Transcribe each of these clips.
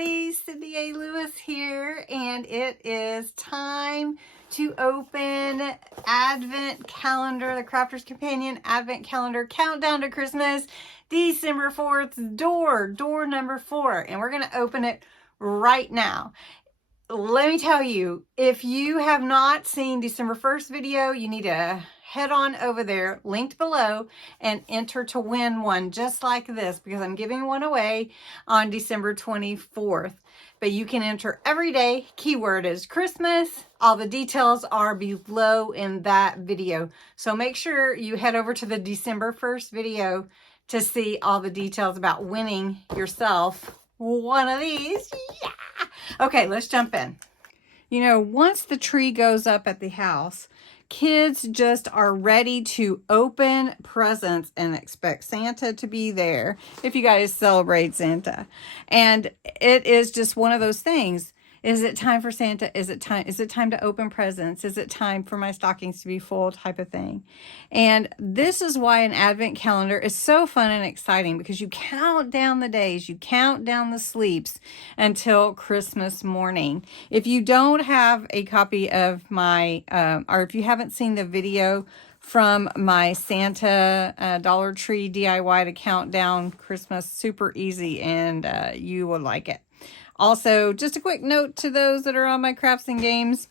everybody, Sydney A. Lewis here, and it is time to open Advent Calendar, the Crafter's Companion Advent Calendar Countdown to Christmas, December 4th, door number 4, and we're going to open it right now. Let me tell you, if you have not seen December 1st video, you need to head on over there, linked below, and enter to win one just like this, because I'm giving one away on December 24th. But you can enter every day. Keyword is Christmas. All the details are below in that video. So make sure you head over to the December 1st video to see all the details about winning yourself one of these. Yeah! Okay, let's jump in. You know, once the tree goes up at the house, kids just are ready to open presents and expect Santa to be there if you guys celebrate Santa. And it is just one of those things. Is it time for Santa? Is it time to open presents? Is it time for my stockings to be full, type of thing? And this is why an Advent calendar is so fun and exciting, because you count down the days, you count down the sleeps until Christmas morning. If you don't have a copy of my, or if you haven't seen the video from my Santa Dollar Tree DIY to count down Christmas, super easy, and you will like it. Also, just a quick note to those that are on my Crafts and Games.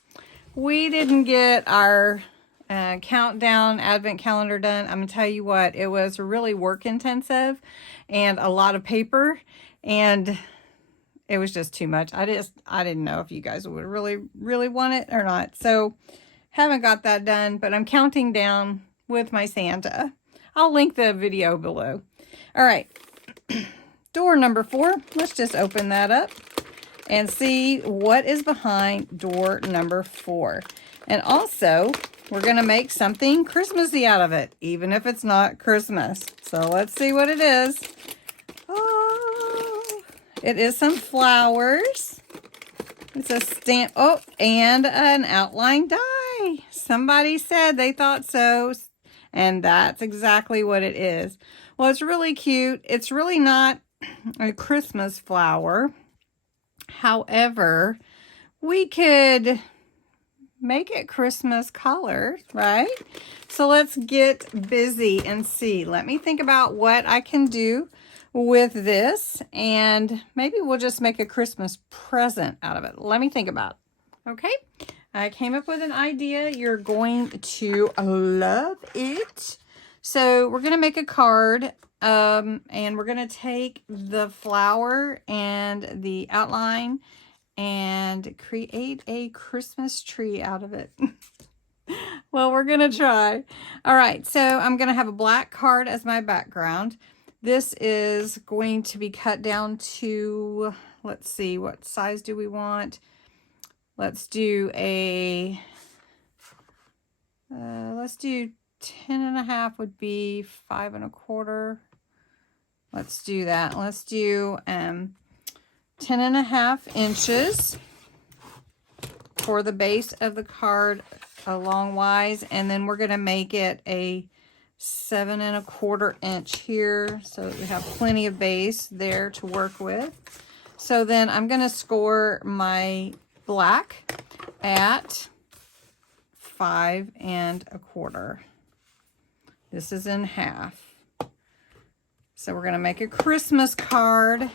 We didn't get our countdown Advent calendar done. I'm going to tell you what, it was really work intensive and a lot of paper, and it was just too much. I didn't know if you guys would really want it or not. So, haven't got that done, but I'm counting down with my Santa. I'll link the video below. All right. Door number 4. Let's just open that up and see what is behind door number 4. And also, we're going to make something Christmassy out of it, even if it's not Christmas. So let's see what it is. Oh, it is some flowers. It's a stamp. Oh, and an outline die. Somebody said they thought so, and that's exactly what it is. Well, it's really cute. It's really not a Christmas flower. However, we could make it Christmas color, right? So let's get busy and see. Let me think about what I can do with this, and maybe we'll just make a Christmas present out of it. Let me think about it. Okay, I came up with an idea. You're going to love it. So we're going to make a card. And we're going to take the flower and the outline and create a Christmas tree out of it. Well, we're going to try. All right, so I'm going to have a black card as my background. This is going to be cut down to, let's see, what size do we want? Let's do a, let's do 10.5 would be 5 1/4. Let's do that. Let's do 10.5 inches for the base of the card longwise, and then we're going to make it a 7 1/4 inch here, so that we have plenty of base there to work with. So then I'm going to score my black at 5 1/4. This is in half. So we're going to make a Christmas card. All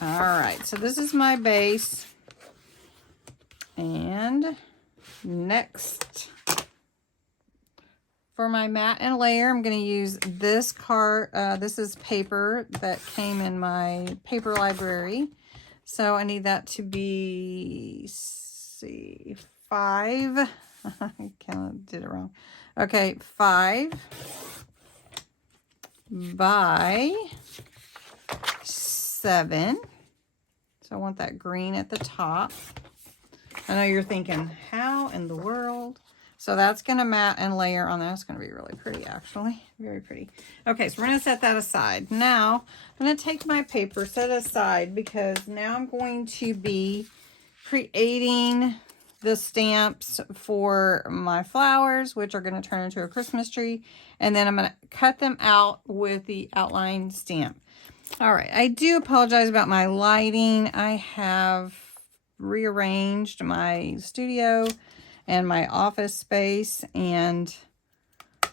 right, so this is my base. And next, for my mat and layer, I'm going to use this card. This is paper that came in my paper library. So I need that to be, see, 5. I kind of did it wrong. Okay, 5 by 7. So I want that green at the top. I know you're thinking, how in the world? So that's going to mat and layer on that. It's going to be really pretty, actually. Very pretty. Okay, so we're going to set that aside. Now, I'm going to take my paper, set it aside, because now I'm going to be creating the stamps for my flowers, which are going to turn into a Christmas tree. And then I'm going to cut them out with the outline stamp. All right, I do apologize about my lighting. I have rearranged my studio and my office space, and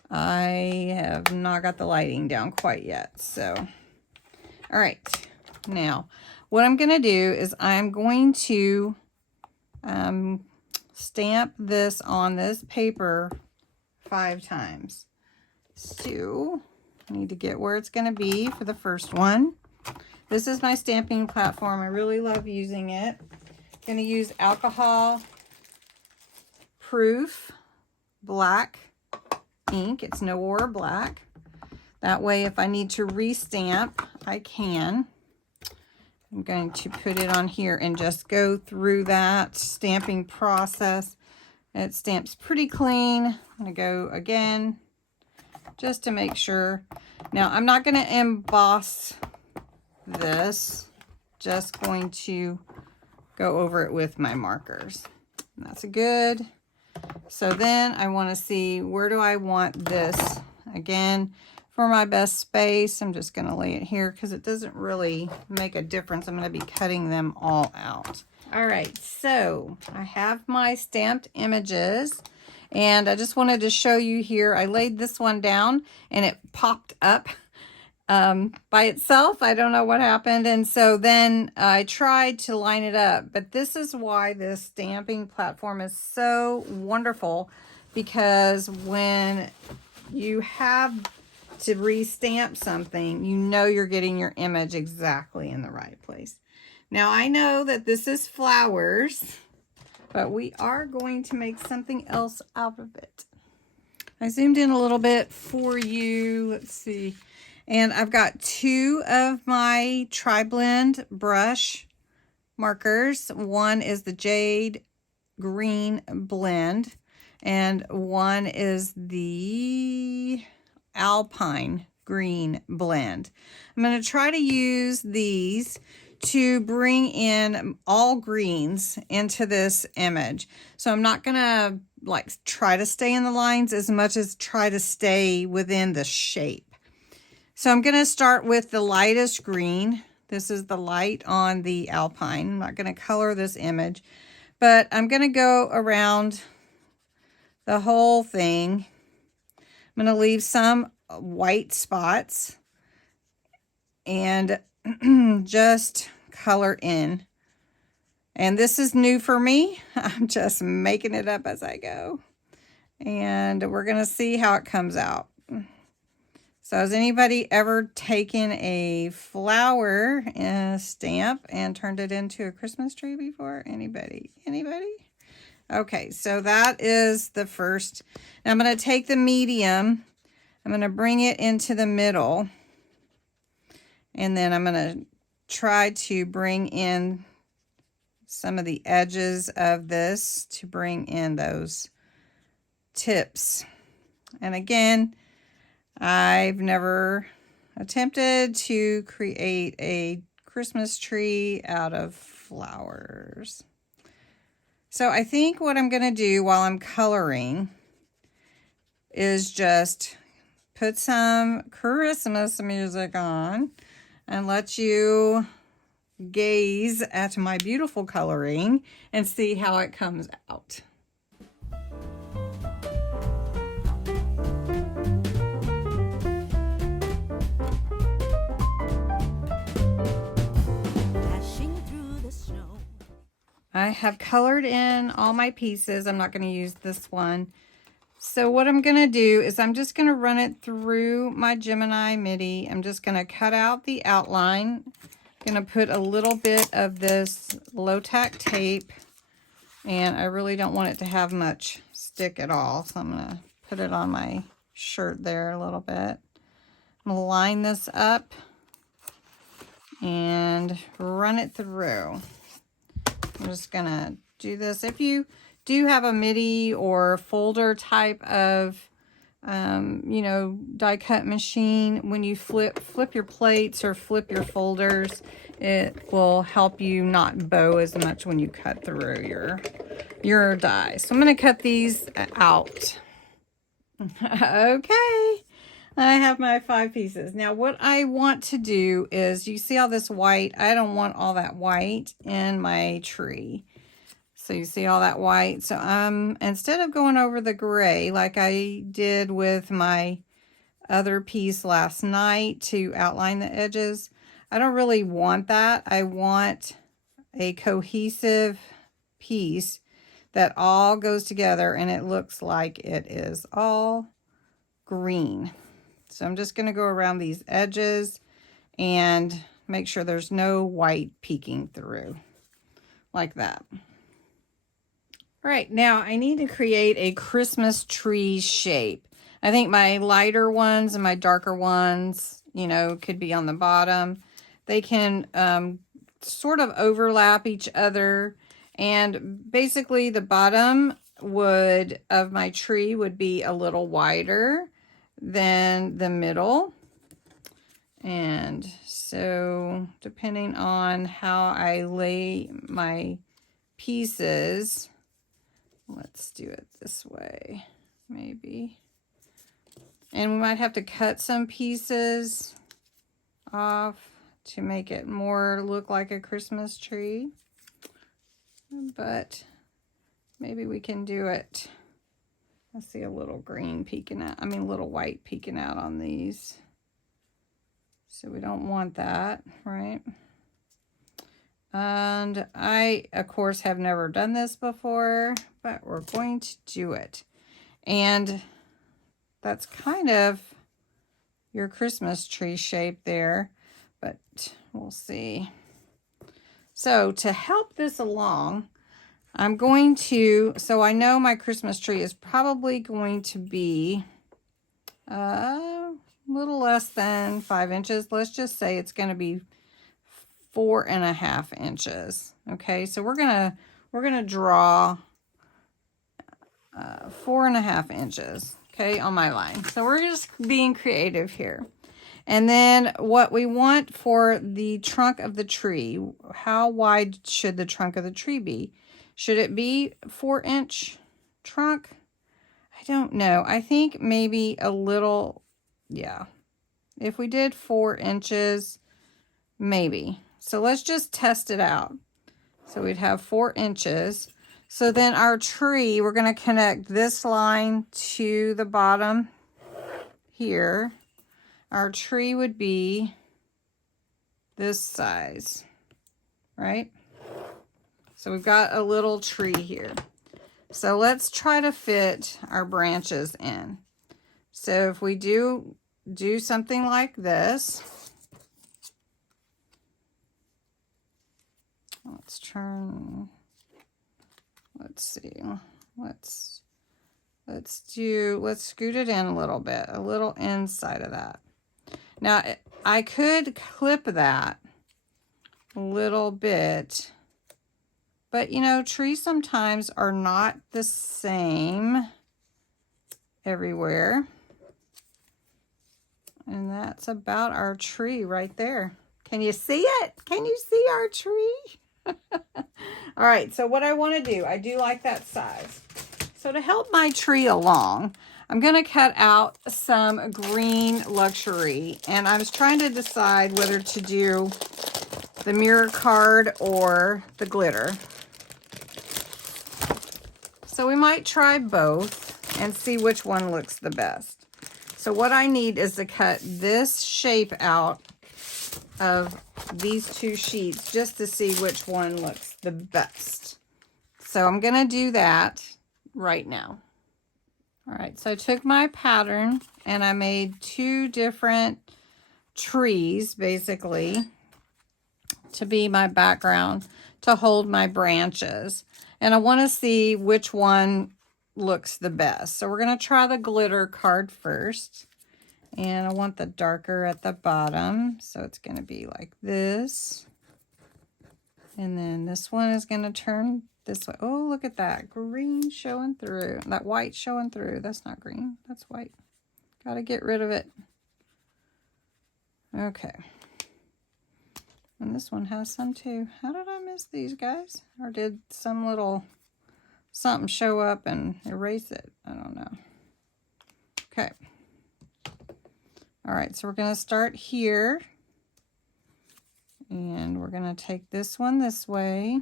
I have not got the lighting down quite yet. So, all right, now what I'm going to do is I'm going to stamp this on this paper 5 times. So I need to get where it's going to be for the first one. This is my stamping platform. I really love using it. I'm going to use alcohol proof black ink. It's Noir Black. That way, if I need to restamp, I can. I'm going to put it on here and just go through that stamping process. It stamps pretty clean. I'm going to go again just to make sure. Now, I'm not going to emboss this. Just going to go over it with my markers. And that's good. So then I want to see, where do I want this? Again, for my best space, I'm just going to lay it here because it doesn't really make a difference. I'm going to be cutting them all out. All right, so I have my stamped images, and I just wanted to show you here. I laid this one down and it popped up by itself. I don't know what happened. And so then I tried to line it up, but this is why this stamping platform is so wonderful, because when you have to restamp something, you know you're getting your image exactly in the right place. Now I know that this is flowers, but we are going to make something else out of it. I zoomed in a little bit for you. Let's see. And I've got 2 of my Tri-Blend brush markers. One is the Jade Green Blend, and one is the Alpine Green Blend. I'm going to try to use these to bring in all greens into this image. So I'm not going to like try to stay in the lines as much as try to stay within the shape. So I'm going to start with the lightest green. This is the light on the Alpine. I'm not going to color this image, but I'm going to go around the whole thing. I'm going to leave some white spots and just color in. And this is new for me. I'm just making it up as I go. And we're going to see how it comes out. So has anybody ever taken a flower stamp and turned it into a Christmas tree before? Anybody? Anybody? Okay, so that is the first. Now I'm going to take the medium. I'm going to bring it into the middle. And then I'm going to try to bring in some of the edges of this to bring in those tips. And again, I've never attempted to create a Christmas tree out of flowers. So I think what I'm going to do while I'm coloring is just put some Christmas music on and let you gaze at my beautiful coloring and see how it comes out. I have colored in all my pieces. I'm not going to use this one. So what I'm going to do is I'm just going to run it through my Gemini MIDI. I'm just going to cut out the outline. I'm going to put a little bit of this low-tack tape, and I really don't want it to have much stick at all. So I'm going to put it on my shirt there a little bit. I'm going to line this up and run it through. I'm just going to do this. If you do have a MIDI or folder type of, you know, die cut machine, when you flip your plates or flip your folders, it will help you not bow as much when you cut through your die. So I'm going to cut these out. Okay. I have my 5 pieces. Now what I want to do is, you see all this white? I don't want all that white in my tree. So you see all that white? So instead of going over the gray like I did with my other piece last night to outline the edges, I don't really want that. I want a cohesive piece that all goes together and it looks like it is all green. So I'm just going to go around these edges and make sure there's no white peeking through like that. All right, now I need to create a Christmas tree shape. I think my lighter ones and my darker ones, you know, could be on the bottom. They can sort of overlap each other. And basically the bottom of my tree would be a little wider than the middle. And so depending on how I lay my pieces, let's do it this way, maybe. And we might have to cut some pieces off to make it more look like a Christmas tree. But maybe we can do it. I see a little green peeking out, a little white peeking out on these. So we don't want that, right? And I, of course, have never done this before, but we're going to do it. And that's kind of your Christmas tree shape there, but we'll see. So to help this along, I'm going to, so I know my Christmas tree is probably going to be a little less than 5 inches. Let's just say it's going to be 4.5 inches. Okay, so we're gonna draw 4.5 inches. Okay, on my line. So we're just being creative here. And then what we want for the trunk of the tree, how wide should the trunk of the tree be? Should it be 4-inch trunk? I don't know. I think maybe a little, yeah. If we did 4 inches, maybe. So let's just test it out. So we'd have 4 inches. So then our tree, we're going to connect this line to the bottom here. Our tree would be this size, right? So we've got a little tree here. So let's try to fit our branches in. So if we do something like this, let's see, let's scoot it in a little bit, a little inside of that. Now I could clip that a little bit, but you know, trees sometimes are not the same everywhere. And that's about our tree right there. Can you see it? Can you see our tree? All right, so what I want to do, I do like that size. So to help my tree along, I'm going to cut out some green luxury. And I was trying to decide whether to do the mirror card or the glitter. So we might try both and see which one looks the best. So what I need is to cut this shape out of these 2 sheets just to see which one looks the best. So I'm going to do that right now. All right, so I took my pattern and I made 2 different trees basically to be my background to hold my branches. And I want to see which one looks the best. So we're going to try the glitter card first. And I want the darker at the bottom. So it's going to be like this. And then this one is going to turn this way. Oh, look at that. Green showing through. That white showing through. That's not green. That's white. Got to get rid of it. Okay. And this one has some too. How did I miss these guys? Or did some little something show up and erase it? I don't know. Okay. All right, so we're going to start here. And we're going to take this one this way.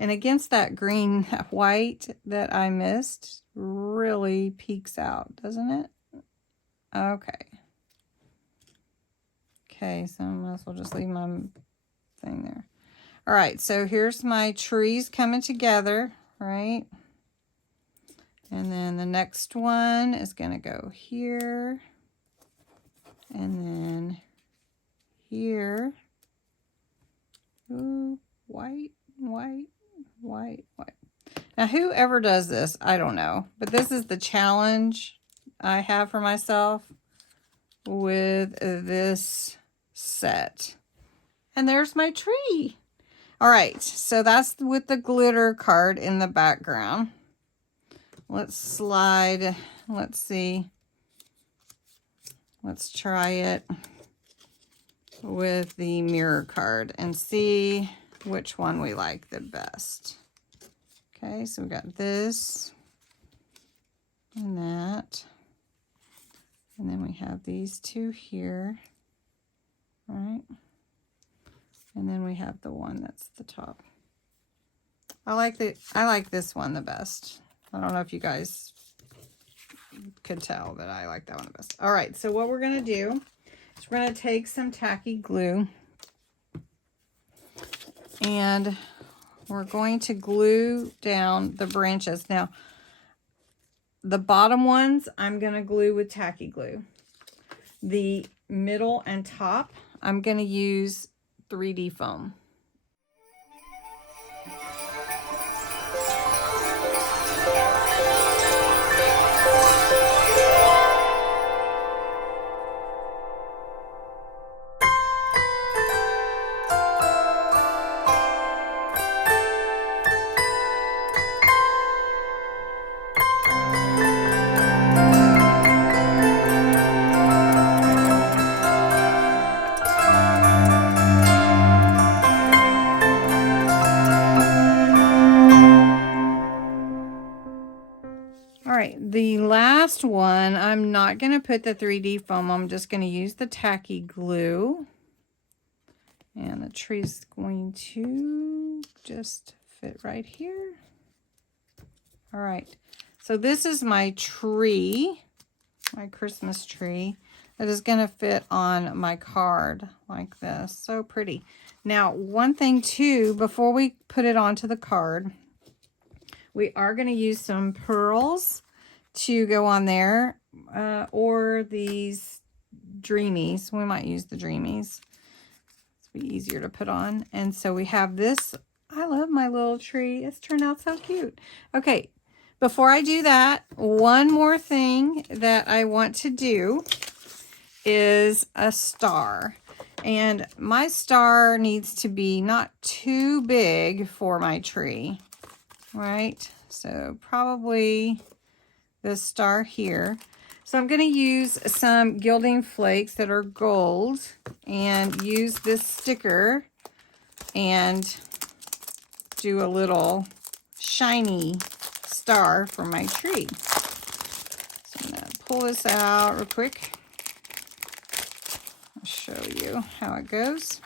And against that green white that I missed, really peeks out, doesn't it? Okay. Okay, so I might as well just leave my thing there. All right, so here's my trees coming together, right? And then the next one is going to go here. And then here. Ooh, white, white, white, white. Now, whoever does this, I don't know. But this is the challenge I have for myself with this set. And there's my tree. All right, so that's with the glitter card in the background. Let's slide. Let's see. Let's try it with the mirror card and see which one we like the best. Okay, so we got this and that. And then we have these two here, right? And then we have the one that's the top. I like this one the best. I don't know if you guys could tell that I like that one the best. All right, so what we're gonna do is we're gonna take some tacky glue and we're going to glue down the branches. Now, the bottom ones I'm gonna glue with tacky glue. The middle and top, I'm gonna use 3D foam. The last one, I'm not going to put the 3D foam. I'm just going to use the tacky glue. And the tree's going to just fit right here. All right. So this is my tree, my Christmas tree, that is going to fit on my card like this. So pretty. Now, one thing too, before we put it onto the card, we are going to use some pearls to go on there, or these Dreamies. We might use the Dreamies. It's be easier to put on. And so we have this. I love my little tree. It's turned out so cute. Okay, before I do that, one more thing that I want to do is a star. And my star needs to be not too big for my tree, right? So probably this star here. So I'm going to use some gilding flakes that are gold and use this sticker and do a little shiny star for my tree. So I'm going to pull this out real quick. I'll show you how it goes.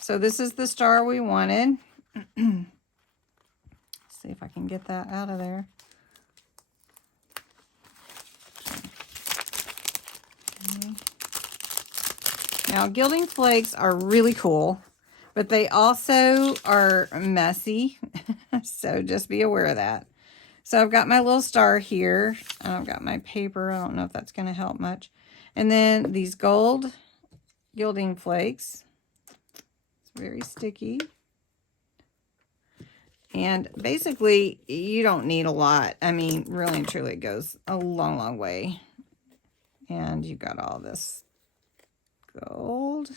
So this is the star we wanted. See if I can get that out of there. Now, gilding flakes are really cool, but they also are messy, so just be aware of that. So I've got my little star here, and I've got my paper. I don't know if that's going to help much. And then these gold gilding flakes. It's very sticky. And basically, you don't need a lot. I mean, really and truly, it goes a long, long way. And you've got all this gold.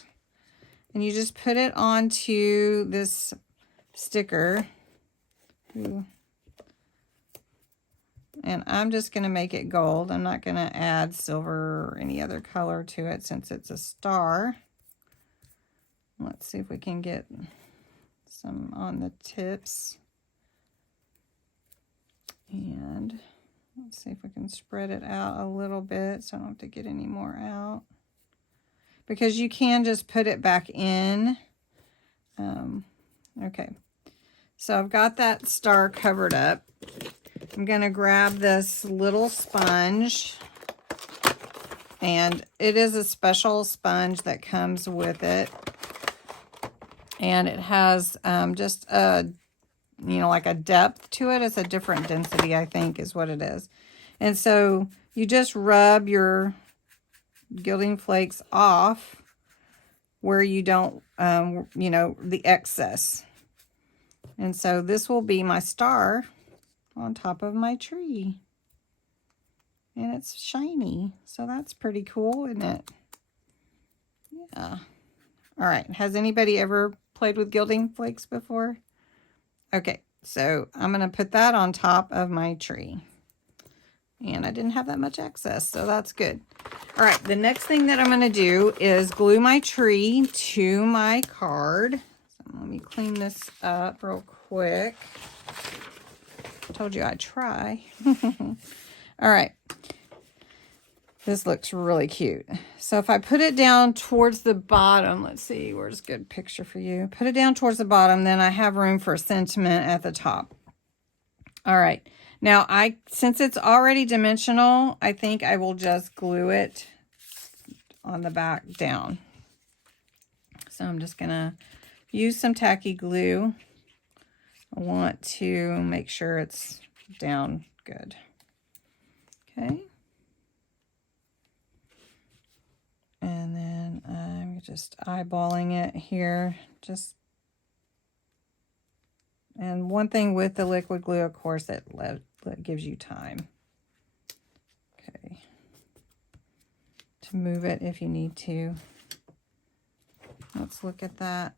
And you just put it onto this sticker. Ooh. And I'm just going to make it gold. I'm not going to add silver or any other color to it since it's a star. Let's see if we can get some on the tips. And let's see if we can spread it out a little bit so I don't have to get any more out. because you can just put it back in. Okay, so I've got that star covered up. I'm going to grab this little sponge, and it is a special sponge that comes with it. And it has just a, like a depth to it. It's a different density, I think, is what it is. And so you just rub your gilding flakes off where you don't, the excess. And so this will be my star on top of my tree. And it's shiny. So that's pretty cool, isn't it? Yeah. All right. Has anybody ever played with gilding flakes before? Okay. So I'm going to put that on top of my tree. And I didn't have that much excess, so that's good. All right. The next thing that I'm going to do is glue my tree to my card. So let me clean this up real quick. Told you I'd try. All right. This looks really cute. So if I put it down towards the bottom, let's see, where's a good picture for you? Put it down towards the bottom, then I have room for sentiment at the top. All right. Now, since it's already dimensional, I think I will just glue it on the back down. So I'm just going to use some tacky glue. I want to make sure it's down good. Okay. And then I'm just eyeballing it here. And one thing with the liquid glue, of course, it gives you time. Okay. To move it if you need to. Let's look at that.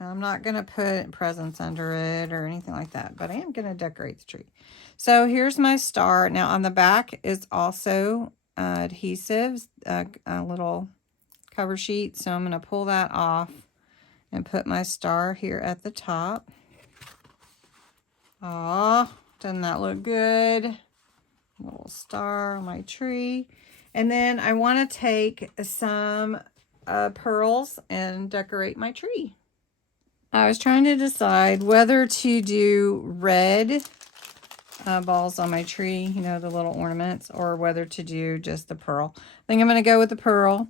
I'm not going to put presents under it or anything like that, but I am going to decorate the tree. So here's my star. Now on the back is also adhesives, a little cover sheet. So I'm going to pull that off and put my star here at the top. Aw, doesn't that look good? Little star on my tree. And then I want to take some pearls and decorate my tree. I was trying to decide whether to do red balls on my tree, the little ornaments, or whether to do just the pearl. I think I'm going to go with the pearl.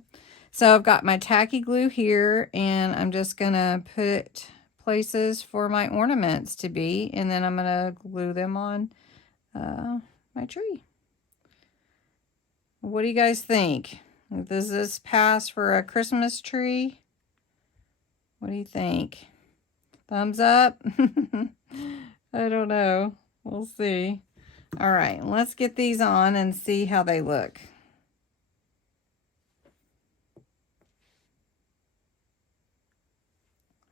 So I've got my tacky glue here, and I'm just going to put places for my ornaments to be, and then I'm going to glue them on my tree. What do you guys think? Does this pass for a Christmas tree? What do you think? Thumbs up? I don't know. We'll see. All right, let's get these on and see how they look.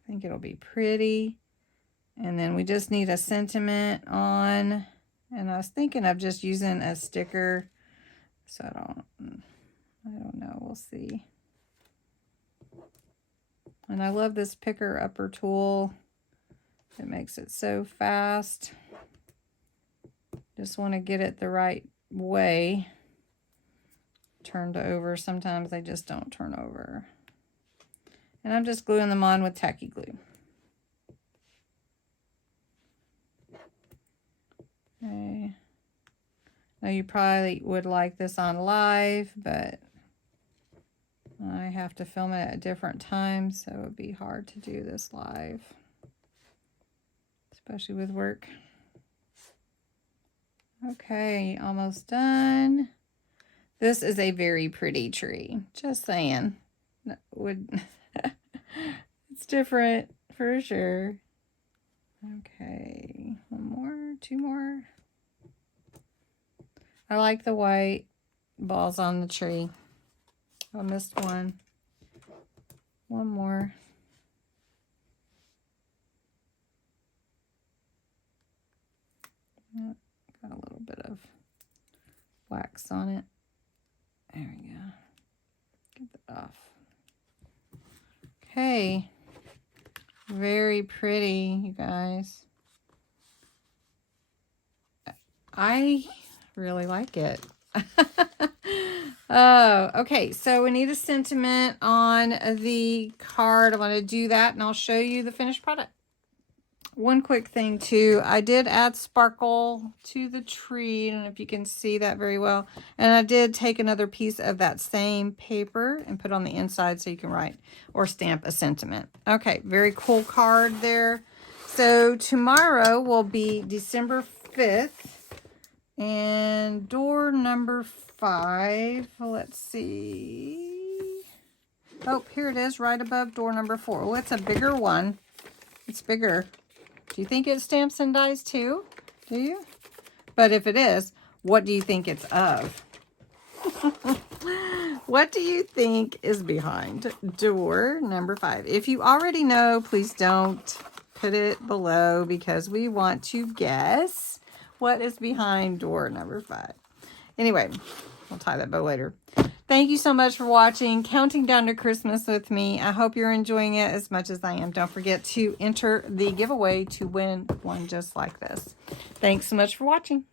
I think it'll be pretty. And then we just need a sentiment on. And I was thinking of just using a sticker. So I don't know. We'll see. And I love this picker upper tool. It makes it so fast. Just want to get it the right way. Turned over. Sometimes they just don't turn over. And I'm just gluing them on with tacky glue. Okay. Now you probably would like this on live, but I have to film it at different times, so it would be hard to do this live, especially with work. Okay, almost done. This is a very pretty tree. Just saying. It's different for sure. Okay, one more, two more. I like the white balls on the tree. I missed one. One more. Got a little bit of wax on it. There we go. Get that off. Okay. Very pretty, you guys. I really like it. Okay, so we need a sentiment on the card. I'm going to do that, and I'll show you the finished product. One quick thing, too. I did add sparkle to the tree. I don't know if you can see that very well. And I did take another piece of that same paper and put on the inside so you can write or stamp a sentiment. Okay, very cool card there. So tomorrow will be December 5th. And door number 5, let's see. Oh, here it is, right above door number 4. Oh, it's a bigger one. It's bigger. Do you think it stamps and dies too? Do you? But if it is, what do you think it's of? What do you think is behind door number 5? If you already know, please don't put it below because we want to guess what is behind door number 5. Anyway, I'll tie that bow later. Thank you so much for watching Counting Down to Christmas with me. I hope you're enjoying it as much as I am. Don't forget to enter the giveaway to win one just like this. Thanks so much for watching.